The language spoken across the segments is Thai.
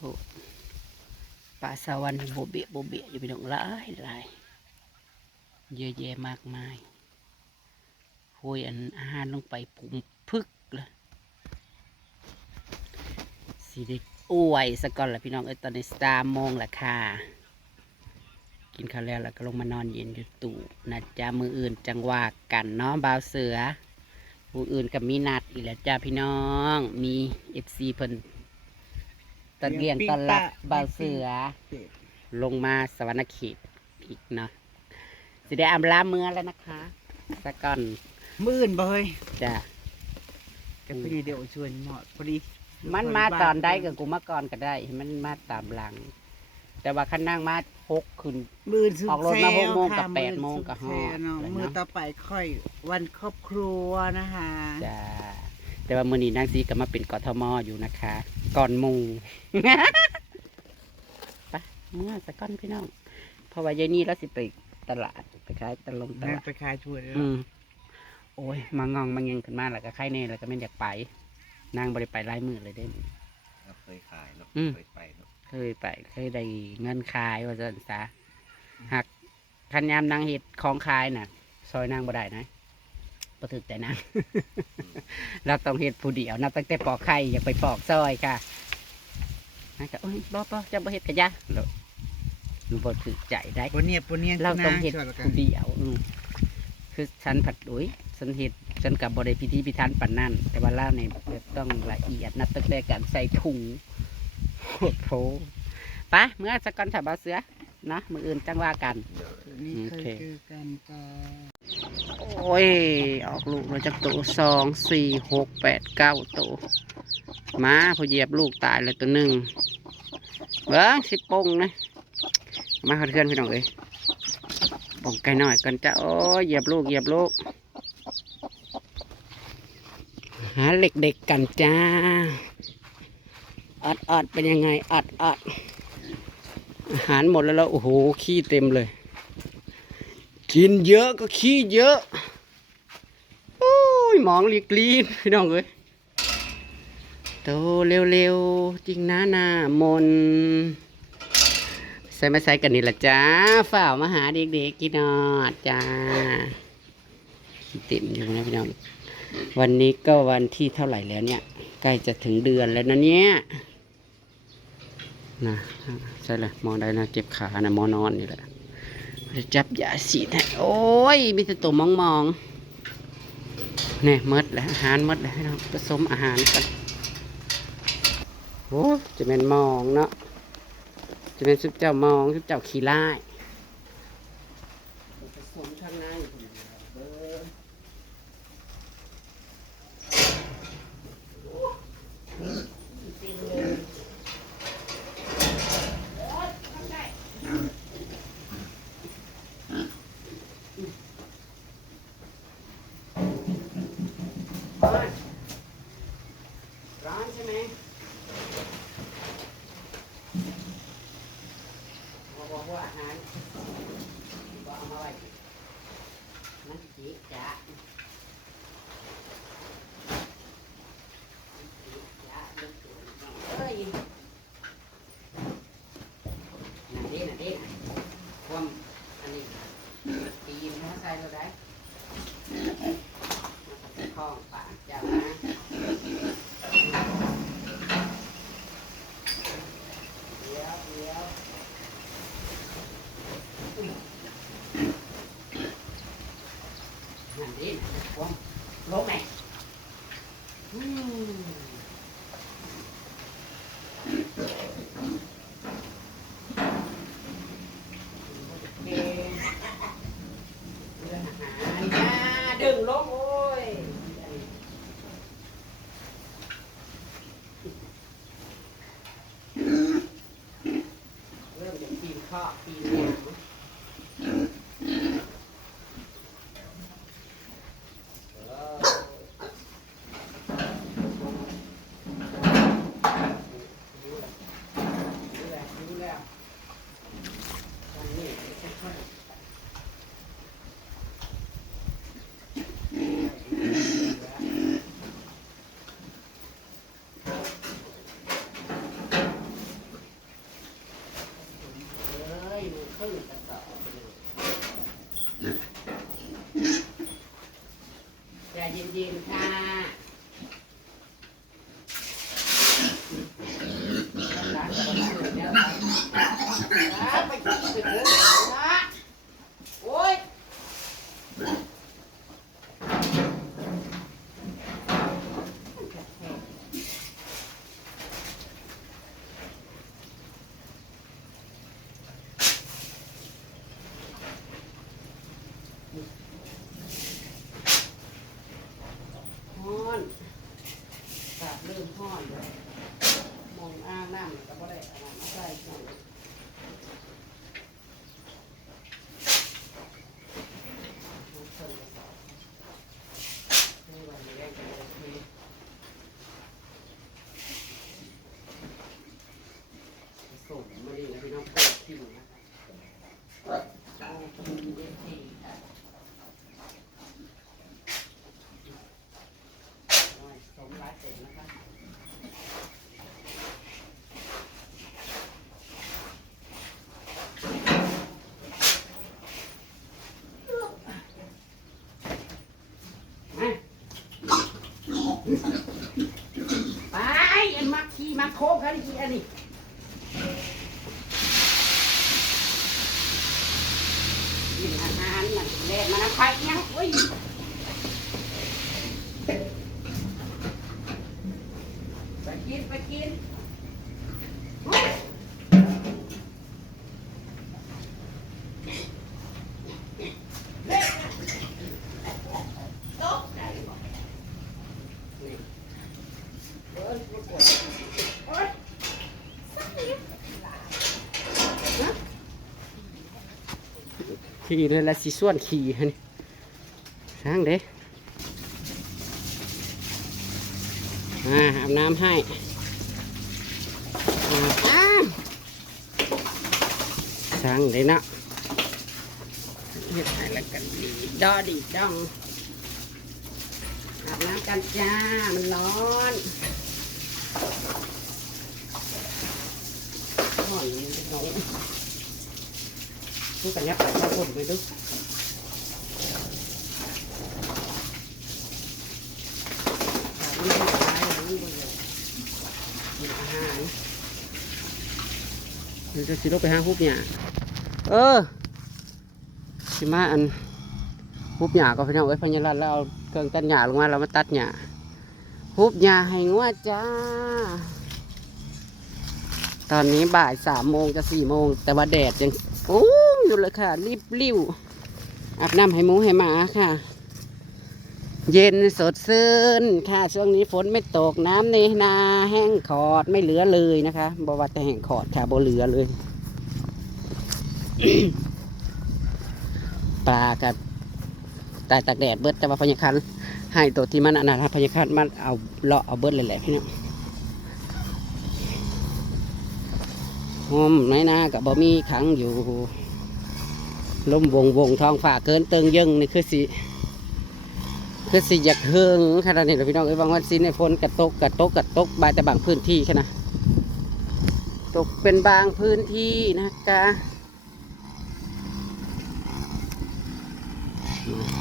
โอปลาสวรรค์โบเบะโบเบะอยู่พี่น้องหลายหลายเยอะแยะมากมายโหยอันอาหารลงไปปุ่มพึกเลยสิได้อ้วยสะก่อนละพี่น้องเอ้ยตอนนี้สามโมงละค่ะ กินข้าวแล้วแล้วก็ลงมานอนเย็นอยู่ตู่นะจ๊ะมืออื่นจังว่ากันเนาะบ่าวเสือผู้อื่นกับมีนัดอีกแล้วจ้าพี่น้อง มีเอฟซีเพิ่น ตัดเลี้ยงตอนรับบ่าวเสือ ลงมาสวรรณเขตอีกเนาะสิได้อำลาเมือแล้วนะคะสะก่อนมื่นบ่เฮ้ยจ้ะก็พอดีเดี๋ยวชวนเหมาะพอดี มันมาตอนได้กับกูมาก่อนก็ได้ มันมาตามหลัง แต่ว่าขันนั่งมาหกขึ้นมื่นสุดออกรถมาหกโมงกับค่ะแปดโมงกับมื้ห้าสุดแซ่เนาะแล้วเนาะมือต่อไปค่อยวันครอบครัวนะคะจ้า แต่ว่ามือนี้นางซีก็มาเป็นกทมอยู่นะคะ ก่อนหมูไปเมื่อสักก้อนพี่น้อง เพราะว่ายายนี่เราสิไปตลาดไปขายตะลงตแม่ลาดไปขายช่วยอืมโอ้ยมางองมาเงงขึ้นมาแล้วก็ไข่แน่แล้วก็ไม่นอยากไป นางบริไปไล่มือเลยเด้เราเคยขายเนาะอืมเคยไปเนาะเคยไปเคยได้เงินขายว่าจะซะหักคันยามนางเห็ดของขายน่ะ ซอยนางบ่ได้นะ บ่ถึกแต่นางเราต้องเห็ดผู้เดียวนับตั้งแต่ปอกไข่อยากไปปอกซอยค่ะนางก็โอ้ยบ่บ่จะบ่เห็ดกะยะแล้วมันบ่ถึกใจได้ ปนเนียปนเนียเราต้องนะเห็ดช่วยแล้วกันผู้เดียวอืมคือฉันผัดอุ้ยฉันเห็ดฉันกับบริพิธีพิธันปันนั่น แต่ว่าเล่าในยแบบต้องละเอียดนับตั้งแต่การใส่ถุงโหดโผไปะเมื่อสกกอนถับบาเสือเนาะมืออื่นจังว่ากันนี่โอเคเคยเจอกันจ้าโอ้ย ออกลูกเราจากตัวสองสี่หกแปดเก้าตัวมาพอเหยียบลูกตายเลยตัวหนึ่งเบิ้งสิปงนะมาเพื่อนๆพี่น้องเอ้ยปงไก่หน่อยกันจ้าโอ้ยเหยียบลูกเหยียบลูกหาเหล็กเด็กกันจ้าอดอดเป็นยังไงอดอด อาหารหมดแล้วแล้วโอ้โหขี้เต็มเลย กินเยอะก็ขี้เยอะโอ้ยมองหลีกลีนพี่น้องเอ้ยโตเร็วๆจริงนะหน้ามนใส่มาใส่กันนี่ละจ้าฝ่าวมาหาเด็กๆกินนอดจ้าเต็มอยู่นะพี่น้องวันนี้ก็วันที่เท่าไหร่แล้วเนี่ย ใกล้จะถึงเดือนแล้วนะเนี่ย นะใช่เลยมองได้นะเจ็บขานะมอนอนนี่แหละจับยาสีดให้โอ้ยมีแต่ตัวมองมองเนี่ยมดแล้วอาหารมดแล้วให้เราผสมอาหารกันโอ้จะเป็นมองเนาะจะเป็นซุปเจ้ามองซุปเจ้าขี้ไล่ผสมข้างในเบิ่งร้อนร้อนใช่ไหมบอกบอกว่าอาหารบอกเอามาไว้มันจีจ้ะมันจิจ้ะมันสวยน้องเอ้ยนั่นดินั่นดิความอันนี้ตี นมารมันแล่นมาน้ำไข่ยังอุ้ย ไปกินไปกินตกใจบ่นี่เอิ้นมากดโอ๊ยฮะ ขี่เลยละสิส่วนขี่ฮะนี่ช่างเด้อาอาบน้ำให้อ่าอ้าวช่างเลยนะเฮ็ดให้แล้วกันดีดอดีดองอาบน้ำกันจ้า มันร้อนร้อนมันจะร้อน ดูกันยับไปข้าวต้มไปดูอาบน้ำร้ายมันบ่เลยกินอาหารเดี๋ยวจะสิลกไปหาฮุบหยาเออสิมาอันฮุบหยาก็พี่น้องเอ้ยพญารัตน์แล้วเอาเครื่องตัดหยาลงมาเรามาตัดหยาฮุบหยาให้งัวจ้าตอนนี้บ่ายสามโมงจะสี่โมง แต่ว่าแดดยังโอ้ อยู่เลยค่ะ รีบริ้วอาบน้ำให้หมูให้หมาค่ะ เย็นสดชื่นค่ะ ช่วงนี้ฝนไม่ตกน้ำในนาแห้งขอดไม่เหลือเลยนะคะบว่าแต่แห้งขอดค่ะบ่เหลือเลยปลากับตายตากแดดเบิดแต่ว่าพญาคันให้ตัวที่มันอันนั้นพญาคันมันเอาเลาะเอาเบิดเลยแหละพี่น้องหอมในนากับบ่มีขังอยู่ ลมวงวงทองฝ่าเกินเติงยึงนี่คือสิคือสิอยากเฮิงขนาดนี้แหละพี่น้องเอ้ยบางวันสิในฝนกระตกกระตกกระตกบายแต่บางพื้นที่แค่นะตกเป็นบางพื้นที่นะจ๊ะ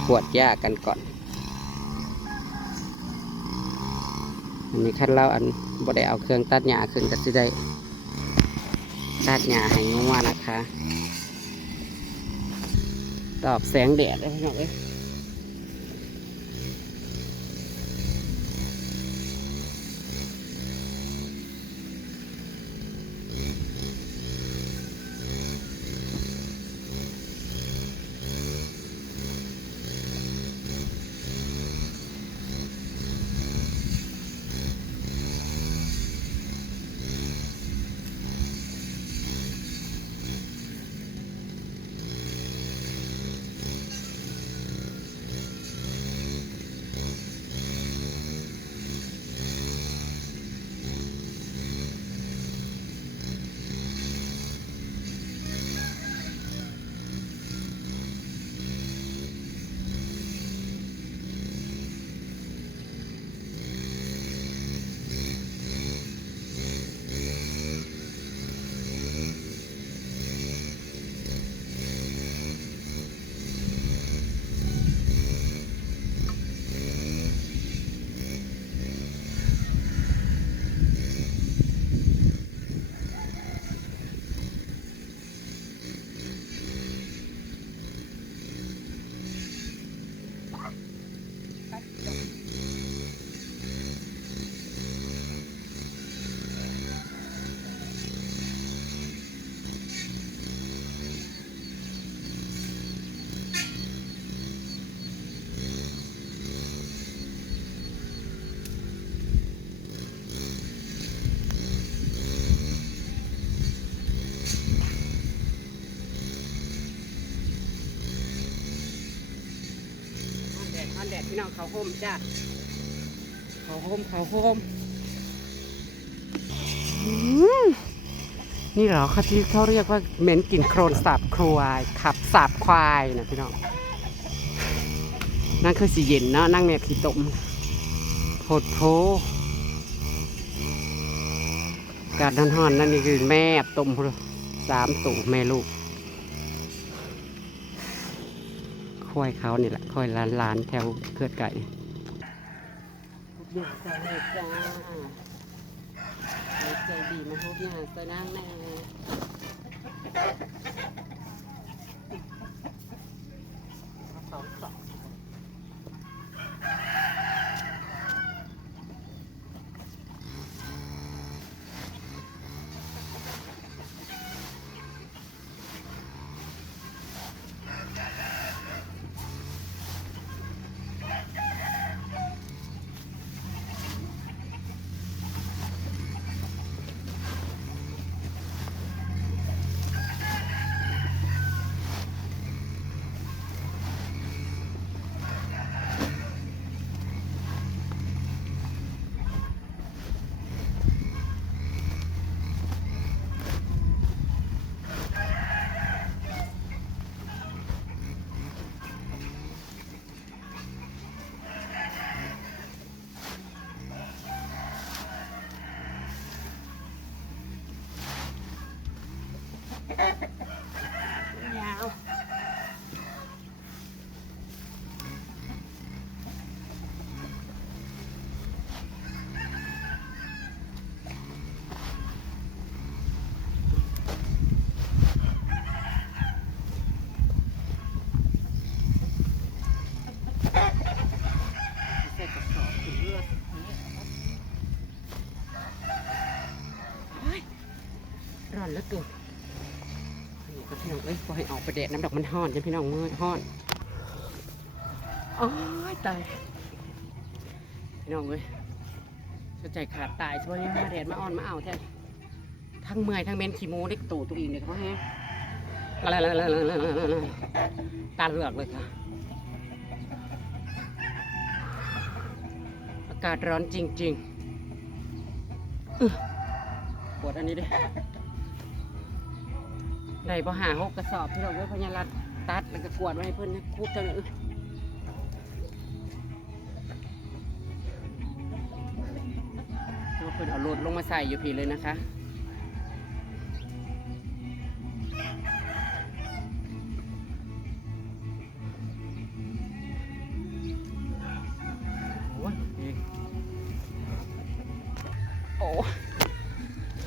ขวดยากันก่อนอันนี้คันเราอันบ่ได้เอาเครื่องตัดหญ้าขึ้นก็สิได้ตัดหญ้าให้งัวนะคะ ตอบแสงแดดได้พี่น้องเอ้ย น้องเขาโฮมจ้าเขาโฮมเขาโฮมอืมนี่เหรอเขาที่เขาเรียกว่าเหม็นกลิ่นโครนสาบควายขับสาบควายนะพี่น้องนั่นคือสีเย็นเนาะนั่งแม่ขี้ตมโพดโพอากาศร้อนนั่นนี่คือแม่ต้มพุ่นสามตู่แม่ลูก ควยเขานี่แหละควายล้านๆแถวเกือดไก่เดือดใจเลยจ้าใจดีมาทุกอย่างใส่นั่งแน่สองสองยาวใส่กระสอบถุงเลือดเฮ้ยร้อนเหลือเกิน นี่ก็พี่น้องเอ้ยพอให้ออกไป แดดน้ำดอกมันห้อนจ้ะพี่น้องเมื่อยห้อนโอ้ยตายพี่น้องเอ้ยจะใจขาดตายช่วยมาแดดมาอ่อนมาเอาแท้ทั้งเมื่อยทั้งเม้นขี้โมได้ตู่ตัวเองเนี่ยเขาแห้งอะไรตาเหลือกเลยค่ะ อากาศร้อนจริงๆอื้อปวดอันนี้ด้วย ได้พอหาหกกระสอบที่เราไว้พญารัดตัดแล้วก็กวดไว้ให้เพื่อนคูบเท่านั้นเออเพื่อนเอาโหลดลงมาใส่อยู่พีเลยนะคะโอ้โอ้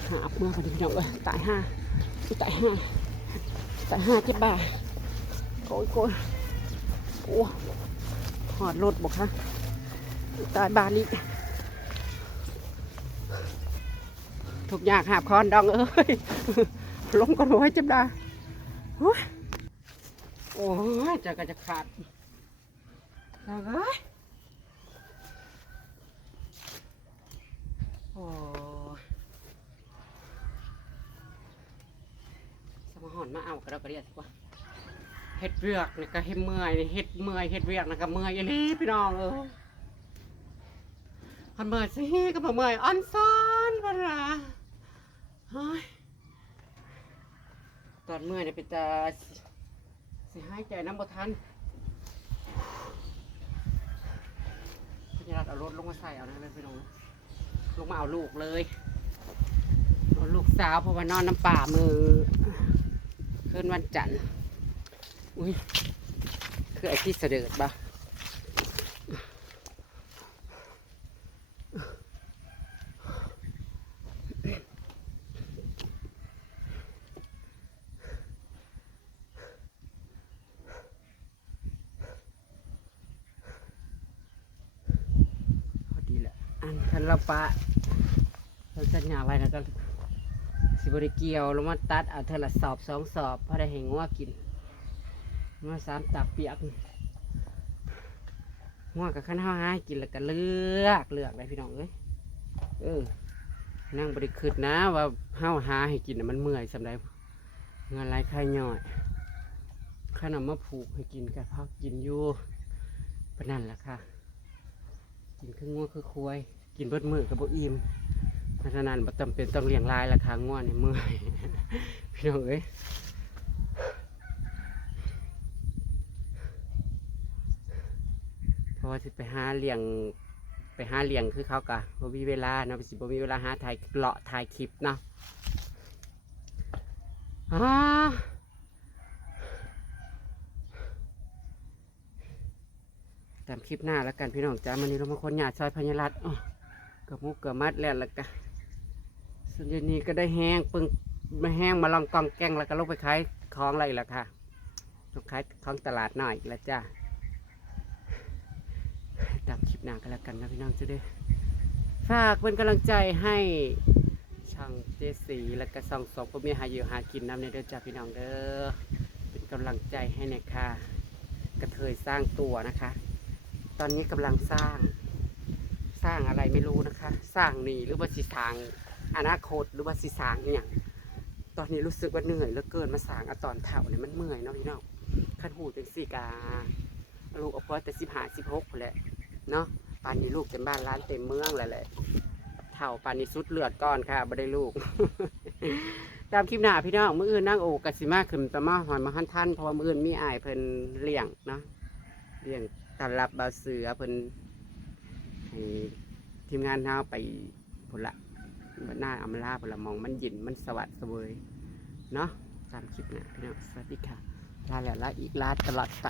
หาบเมื่อพอดีพี่น้องเอ้ยตายห้าตายห้า ตายห้าเจ็บบาทโกยโกยโอ้หอดรถบอกคะตายบาลิทุกอยางหาบคอนดองเอ้ยลงก่อนไว้จ็บดาโอ้ยจะก็จะขาดเอาเอ้ยโอ้ ยสมหอนมาเอากระกระเดียดกว่าเฮ็ดเวียกนี่ก็เฮ็ดเมื่อยนี่เฮ็ดเมื่อยเฮ็ดเวียกนี่ก็เมื่อยอีหลีพี่น้องเออคันเมื่อยสิก็บ่เมื่อยอ่อนซ้อนบ่ล่ะเฮ้ยตอนเมื่อยนี่เป็นตาสิสิหายใจน้ำบ่ทันพี่รัดเอารถลงมาใส่เอานะพี่น้องลงมาเอาลูกเลยเอาลูกสาวเพราะว่านอนน้ำป่ามือ คืนวันจันทร์อุ้ยคือไอ้ที่เสด็จบ่พอดีแหละอันทันเราปะเราสัญญาไว้นะก็ สิบริเกียวลงมาตัดเอาเทอละสอบสองสอบพอได้เห็นงัวกินงัวสามตับเปียกงัวกับข้าวห้ากินแล้วก็เลือกเลือกเลยพี่น้องเอ้ยเออนั่งบริคืดนะว่าห้าวหาให้กินมันเมื่อยสำหรับงานไรไข่ย่อยข้านำมาผูกให้กินกับพักกินอยู่ปนั่นแหละค่ะ กินคือง่วคือควายกินเบิดมือกับบ่อิ่ม เพราะฉะนั้นบ่จำเป็นต้องเลี้ยงลายราคาง่วในเมื่อยพี่น้องเอ้ยพราะว่าสิไปหาเลี้ยงไปหาเลี้ยงคือเขากะบ่มีเวลาเนาะสิบ่มีเวลาหาถ่ายเลาะถ่ายคลิปเนาะอ้าตามคลิปหน้าแล้วกันพี่น้องจ้ามันนี้เรามาคนหยาดซอยพญรัตน์เกับมุกเกับมัดแล้วล้วกัน ส่วนเย็นนี้ก็ได้แห้งปึงมาแห้งมาลองกองแกงแล้วก็ลงไปขายของอะไรล่ะค่ะลงขายของตลาดหน่อยล้วจ้าตามคลิปหน้าก็แล้วกันนะพี่น้องจะได้ฝากเป็นกำลังใจให้ช่างเจสีแล้วก็ส่องสองพ่อเมีหาอยู่หากินน้ำในเด้อจ้าพี่น้องเด้อเป็นกำลังใจให้เนี่ยค่ะกระเทยสร้างตัวนะคะ ตอนนี้กำลังสร้าง สร้างอะไรไม่รู้นะคะ สร้างหนีหรือว่าสิสร้าง อนาคตหรือว่าสิสางอย่างตอนนี้รู้สึกว่าเหนื่อยเหลือเกินมาสางอะตอนเท่าเนี่ยมันเมื่อยเนาะพี่น้องขันหูจังสี่กาลูกเอาพอแต่สิบห้าสิบหกแหละเนาะปานนี้ลูกเต็มบ้านร้านเต็มเมืองแล้วแหละเท่าปานนี้สุดเลือดก้อนค่ะไม่ได้ลูก ตามคลิปหน้าพี่น้องมืออื่นนั่งโอกสิมาขึ้นตะมาหอยมาหันท่านเพราะว่ามืออื่นมีอายเพิ่นเลี้ยงเนาะเลี้ยงต้อนรับบาเสือเพิ่นทีมงานเฮาไปพุ่นละ หน้าอมลาพุ่นลมองมันเยินมันสวัสดิ์เสวยเนาะตามคลิปเนะพี่น้องสวัสดีค่ะลาแล้วลาอีกลาตลอดไป